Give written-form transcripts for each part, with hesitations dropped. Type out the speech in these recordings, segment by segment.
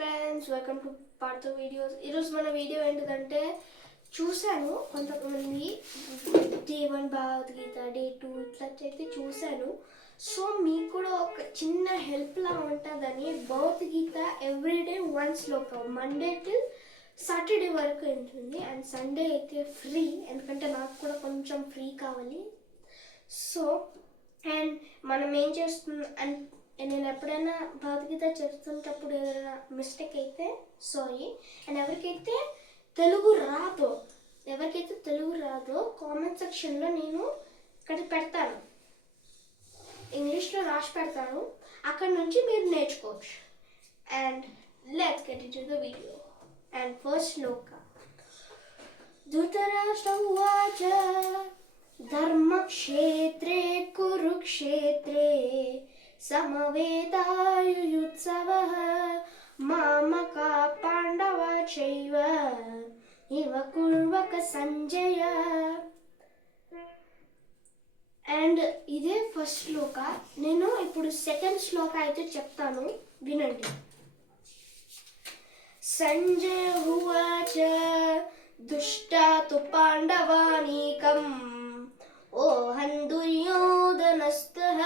Friends, welcome to part videos. ఈరోజు మన video ఏంటిదంటే, చూశాను కొంతమంది డే 1 భగవద్గీత, డే 2 ఇట్లా అయితే చూశాను. సో మీకు కూడా ఒక చిన్న హెల్ప్లా ఉంటుందని భగవద్గీత ఎవ్రీడే 1 శ్లోకం మండే టు సాటర్డే వరకు ఉంటుంది. అండ్ సండే అయితే ఫ్రీ, ఎందుకంటే నాకు కూడా కొంచెం ఫ్రీ కావాలి. సో అండ్ మనం ఏం చేస్తున్నాం అండ్ నేను ఎప్పుడైనా భగవద్గీత చెప్తున్నప్పుడు ఏదైనా మిస్టేక్ అయితే సారీ. అండ్ ఎవరికైతే తెలుగు రాదో కామెంట్ సెక్షన్లో నేను ఇక్కడ పెడతాను, ఇంగ్లీష్లో రాసి పెడతాను, అక్కడ నుంచి మీరు నేర్చుకోవచ్చు. And let's get into the video. And first shloka. Dhritarashtra ఉవాచ ధర్మక్షేత్రే కురుక్షేత్రే సమవేతాయుయుత్సవః మామకా పాండవా చైవ ఇవ కుర్వక సంజయ. అండ్ ఇదే ఫస్ట్ శ్లోక. నేను ఇప్పుడు సెకండ్ శ్లోక అయితే చెప్తాను, వినండి. సంజయ ఉవాచ దుష్టా తు పాండవానీకం ఓహం దుర్యోధనస్తః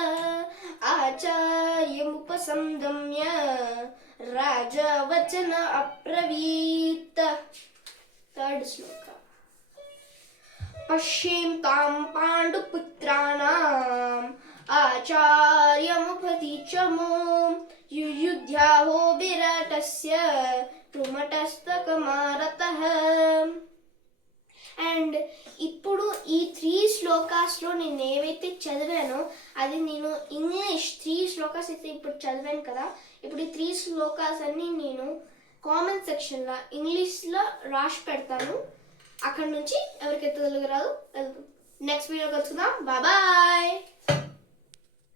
ఆచార్యముపసంగమ్య రాజా వచన అబ్రవీత్. థర్డ్ శ్లోక. పశ్యేం తాం పాండుపుత్రాణాం ఆచార్యముపతిచమో యుయుధ్యాహో విరాటస్య రుమటస్తకమారతః. అండ్ ఇప్పుడు ఈ 3 శ్లోకాస్లో నేను ఏవైతే చదివానో అది నేను ఇంగ్లీష్ 3 శ్లోకాస్ అయితే ఇప్పుడు చదివాను కదా. ఇప్పుడు ఈ 3 శ్లోకాస్ అన్నీ నేను కామెంట్ సెక్షన్లో ఇంగ్లీష్లో రాసి పెడతాను. అక్కడ నుంచి ఎవరికైతే తెలుగు రాదు నెక్స్ట్ వీడియో కలుసుకుందాం. బాయ్.